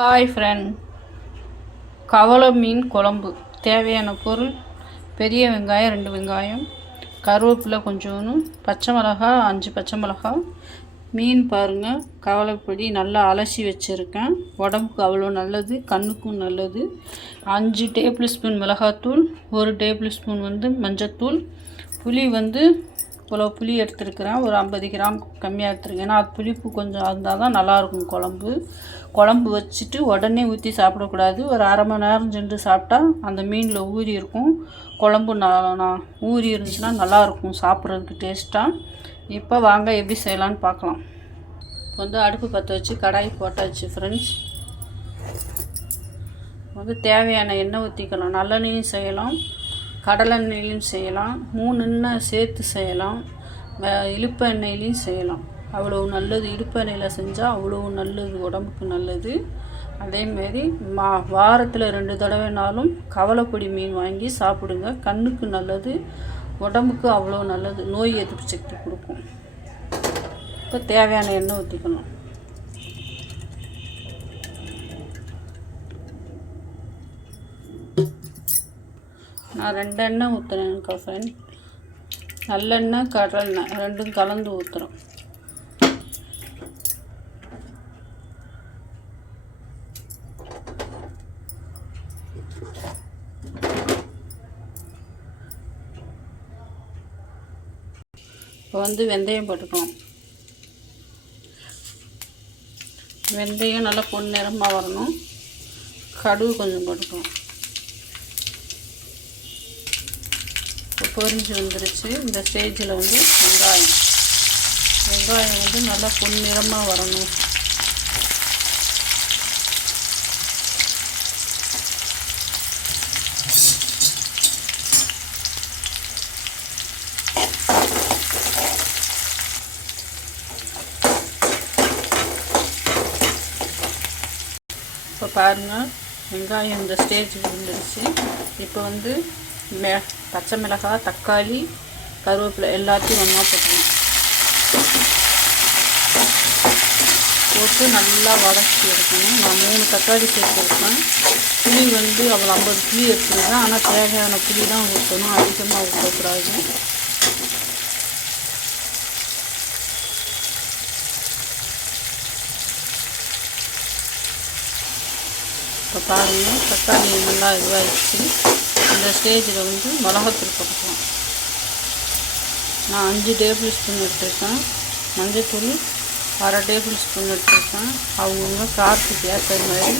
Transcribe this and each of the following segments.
Hi friend கவலை மீன் குழம்பு. தேவையான பொருள் பெரிய வெங்காயம் ரெண்டு வெங்காயம் கருவேப்பிலை கொஞ்சோன்னு பச்சை மிளகா அஞ்சு பச்சை மிளகா. மீன் பாருங்கள் கவலைப்பொடி நல்லா அலசி வச்சுருக்கேன். உடம்புக்கு அவ்வளோ நல்லது கண்ணுக்கும் நல்லது. அஞ்சு டேபிள் ஸ்பூன் மிளகாத்தூள் ஒரு டேபிள் ஸ்பூன் வந்து மஞ்சத்தூள் புளி வந்து இவ்வளோ புளி எடுத்துருக்கிறேன். ஒரு ஐம்பது கிராம் கம்மியாக எடுத்துருக்கேன். ஏன்னா அது புளிப்பு கொஞ்சம் இருந்தால் தான் நல்லாயிருக்கும் குழம்பு. குழம்பு வச்சுட்டு உடனே ஊற்றி சாப்பிடக்கூடாது. ஒரு அரை மணி நேரம் சென்று சாப்பிட்டா அந்த மீனில் ஊறி இருக்கும். குழம்பு நான் ஊறி இருந்துச்சுன்னா நல்லாயிருக்கும் சாப்பிட்றதுக்கு டேஸ்ட்டாக இப்போ வாங்க எப்படி செய்யலான்னு பார்க்கலாம். இப்போ வந்து அடுப்பு பற்ற வச்சு கடாய் போட்டாச்சு ஃப்ரெண்ட்ஸ் வந்து தேவையான எண்ணெய் ஊற்றிக்கலாம் நல்லெண்ணையும் செய்யலாம். கடலெண்ணெயிலையும் செய்யலாம் மூணு எண்ணெய் சேர்த்து செய்யலாம் இழுப்பு எண்ணெயிலையும் செய்யலாம். அவ்வளோ நல்லது இடுப்பு எண்ணெயில் செஞ்சால் அவ்வளோ நல்லது உடம்புக்கு நல்லது. அதேமாரி மா வாரத்தில் ரெண்டு தடவைனாலும் கவலைப்பொடி மீன் வாங்கி சாப்பிடுங்க. கண்ணுக்கு நல்லது உடம்புக்கு அவ்வளோ நல்லது. நோய் எதிர்ப்பு சக்தி கொடுக்கும். இப்போ தேவையான எண்ணெய் ஊற்றிக்கணும் நான் ரெண்டு எண்ணெய் ஊற்றுறேன் ஃப்ரெண்ட் நல்லெண்ணெய் கடலெண்ணெய் ரெண்டும் கலந்து ஊற்றுறோம் இப்போ வந்து வெந்தயம் போட்டுக்கணும். வெந்தயம் நல்லா பொன்னிறமாக வரணும். கடுகு கொஞ்சம் போட்டுக்கணும். பொரிஞ்சு வந்துருச்சு. இந்த ஸ்டேஜில் வந்து வெங்காயம். வெங்காயம் வந்து நல்லா பொன்னிறமாக வரணும். இப்போ பாருங்கள் வெங்காயம் இந்த ஸ்டேஜ் வந்துருச்சு. இப்போ வந்து மெ பச்சை மிளகாய் தக்காளி கருவேப்பிலை எல்லாத்தையும் ஒன்றா போட்டணும் போட்டு நல்லா வதக்கி எடுக்கணும். நான் மூணு தக்காளி சேர்த்துருக்கேன் புளி வந்து அவ்வளோ ஐம்பது புளி எடுத்துருக்கேன் ஆனால் தேவையான புளி தான் ஊற்றணும் அதிகமாக ஊற்றக்கூடாது இப்போ பாருங்கள் தக்காளி நல்லா இதுவாகிடுச்சு இந்த ஸ்டேஜில் வந்து மிளகாத்தூள் போட்டுக்கலாம். நான் அஞ்சு டேபிள் ஸ்பூன் எடுத்துருக்கேன். மஞ்சத்தூள் அரை டேபிள் ஸ்பூன் எடுத்துருக்கேன். அவங்கவுங்க காரத்துக்கு ஏற்ற மாதிரி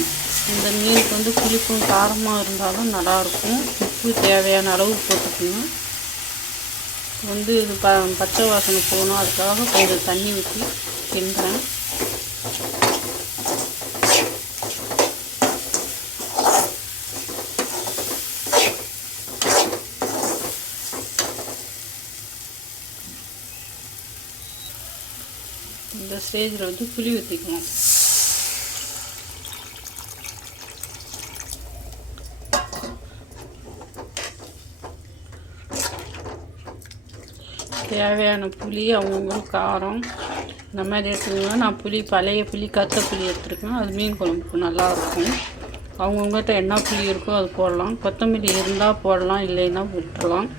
இந்த மீனுக்கு வந்து புளிப்பும் காரமாக இருந்தாலும் நல்லாயிருக்கும். உப்பு தேவையான அளவு போட்டுக்கணும். வந்து இது ப பச்சை வாசனை போகணும். அதுக்காக கொஞ்சம் தண்ணி ஊற்றி கிண்டுறேன் இந்த ஸ்டேஜில் வந்து புளி ஊற்றிக்கணும் தேவையான புளி அவங்கவுங்களுக்கு காரம் இந்த மாதிரி எடுத்துக்கோங்க நான் புளி பழைய புளி கத்த புளி எடுத்துருக்கேன் அது மீன் குழம்புக்கு நல்லாயிருக்கும் அவங்கவுங்ககிட்ட என்ன புளி இருக்கோ அது போடலாம் கொத்தமல்லி இருந்தால் போடலாம் இல்லைன்னா விட்டுறலாம்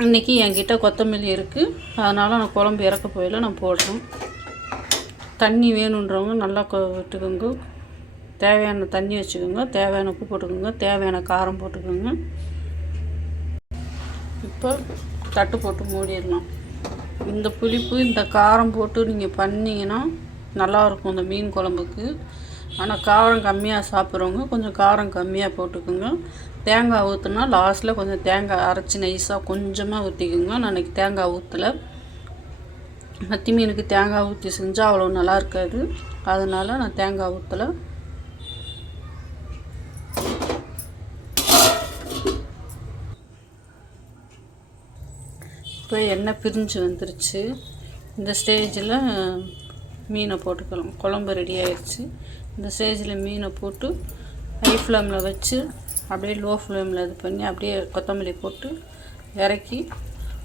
இன்றைக்கி என்கிட்ட கொத்தமல்லி இருக்குது அதனால் நான் குழம்பு இறக்க போயில நான் போடுறேன் தண்ணி வேணுன்றவங்க நல்லா விட்டுக்கோங்க. தேவையான தண்ணி வச்சுக்கோங்க. தேவையான உப்பு போட்டுக்கோங்க. தேவையான காரம் போட்டுக்கோங்க. இப்போ தட்டு போட்டு மூடிடலாம். இந்த புளிப்பு இந்த காரம் போட்டு நீங்கள் பண்ணிங்கன்னா நல்லாயிருக்கும் இந்த மீன் குழம்புக்கு. ஆனால் காரம் கம்மியாக சாப்பிட்றவங்க கொஞ்சம் காரம் கம்மியாக போட்டுக்கோங்க. தேங்காய் ஊற்றுனா லாஸ்ட்டில் கொஞ்சம் தேங்காய் அரைச்சி நைஸாக கொஞ்சமாக ஊற்றிக்கோங்க நான் இன்றைக்கி தேங்காய் ஊற்றலை மத்தி மீனுக்கு தேங்காய் ஊற்றி செஞ்சால் அவ்வளோ நல்லா இருக்காது. அதனால் நான் தேங்காய் ஊற்றலை இப்போ எண்ணெய் பிரிஞ்சு வந்துருச்சு. இந்த ஸ்டேஜில் மீனை போட்டுக்கலாம். குழம்பு ரெடி ஆயிடுச்சு இந்த ஸ்டேஜில் மீனை போட்டு ஹை ஃப்ளேமில் வச்சு அப்படியே லோ ஃப்ளேமில் இது பண்ணி அப்படியே கொத்தமல்லி போட்டு இறக்கி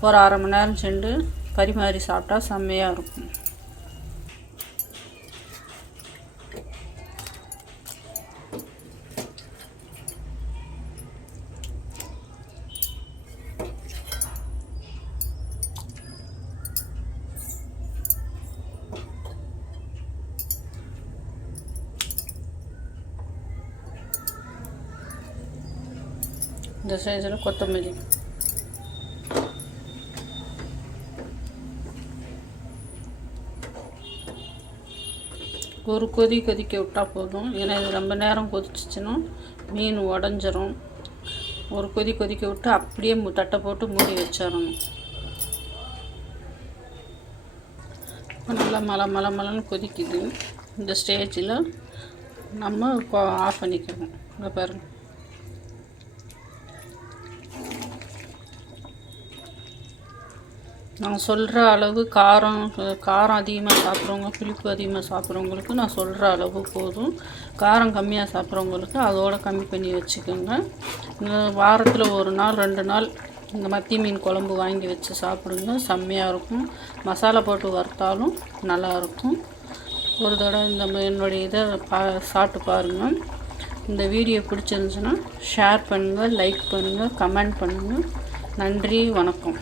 ஒரு அரை மணி நேரம் சென்று பரிமாறி சாப்பிட்டா செம்மையாக இருக்கும் இந்த சைஸில் கொத்தமல்லி ஒரு கொதி கொதிக்க விட்டால் போதும். ஏன்னா இது ரொம்ப நேரம் கொதிச்சிச்சுன்னா மீன் உடஞ்சிரும். ஒரு கொதி கொதிக்க விட்டு அப்படியே தட்டை போட்டு மூடி வச்சிடணும். இப்போ நல்லா மலை மலை மலைன்னு கொதிக்குது. இந்த ஸ்டேஜில் நம்ம ஆஃப் பண்ணிக்கணும். இங்கே பாருங்கள் நான் சொல்கிற அளவு காரம் காரம் அதிகமாக சாப்பிட்றவங்க புளிப்பு அதிகமாக சாப்பிட்றவங்களுக்கு நான் சொல்கிற அளவு போதும். காரம் கம்மியாக சாப்பிட்றவங்களுக்கு அதோட கம்மி பண்ணி வச்சுக்கோங்க. வாரத்தில் ஒரு நாள் ரெண்டு நாள் இந்த மத்தி மீன் குழம்பு வாங்கி வச்சு சாப்பிடுங்க. செம்மையாக இருக்கும். மசாலா போட்டு வறுத்தாலும் நல்லாயிருக்கும் ஒரு தடவை இந்த என்னுடைய இதை பா சாப்பிட்டு பாருங்கள் இந்த வீடியோ பிடிச்சிருந்துச்சுன்னா ஷேர் பண்ணுங்கள் லைக் பண்ணுங்கள் கமெண்ட் பண்ணுங்கள் நன்றி வணக்கம்.